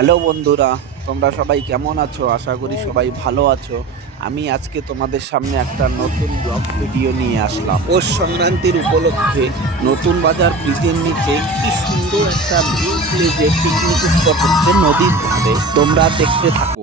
Hello বন্ধুরা, তোমরা সবাই কেমন আছো? আশা করি সবাই ভালো আছো। আমি আজকে তোমাদের সামনে একটা নতুন ব্লগ ভিডিও নিয়ে আসলাম। পৌষ সংক্রান্তির উপলক্ষে নতুন বাজার ব্রিজের নিচে কি সুন্দর একটা ভিলেজে পিকনিক স্পট হচ্ছে নদীর ধারে। তোমরা দেখতে থাকো।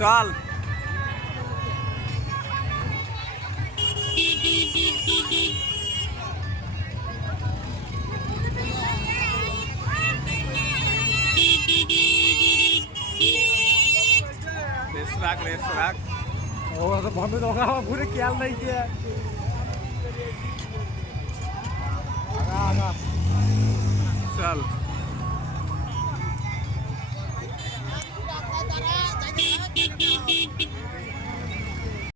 চল রেস রাখ। ও তো বন্ধ দোকান ঘুরে খেয়াল নাই কে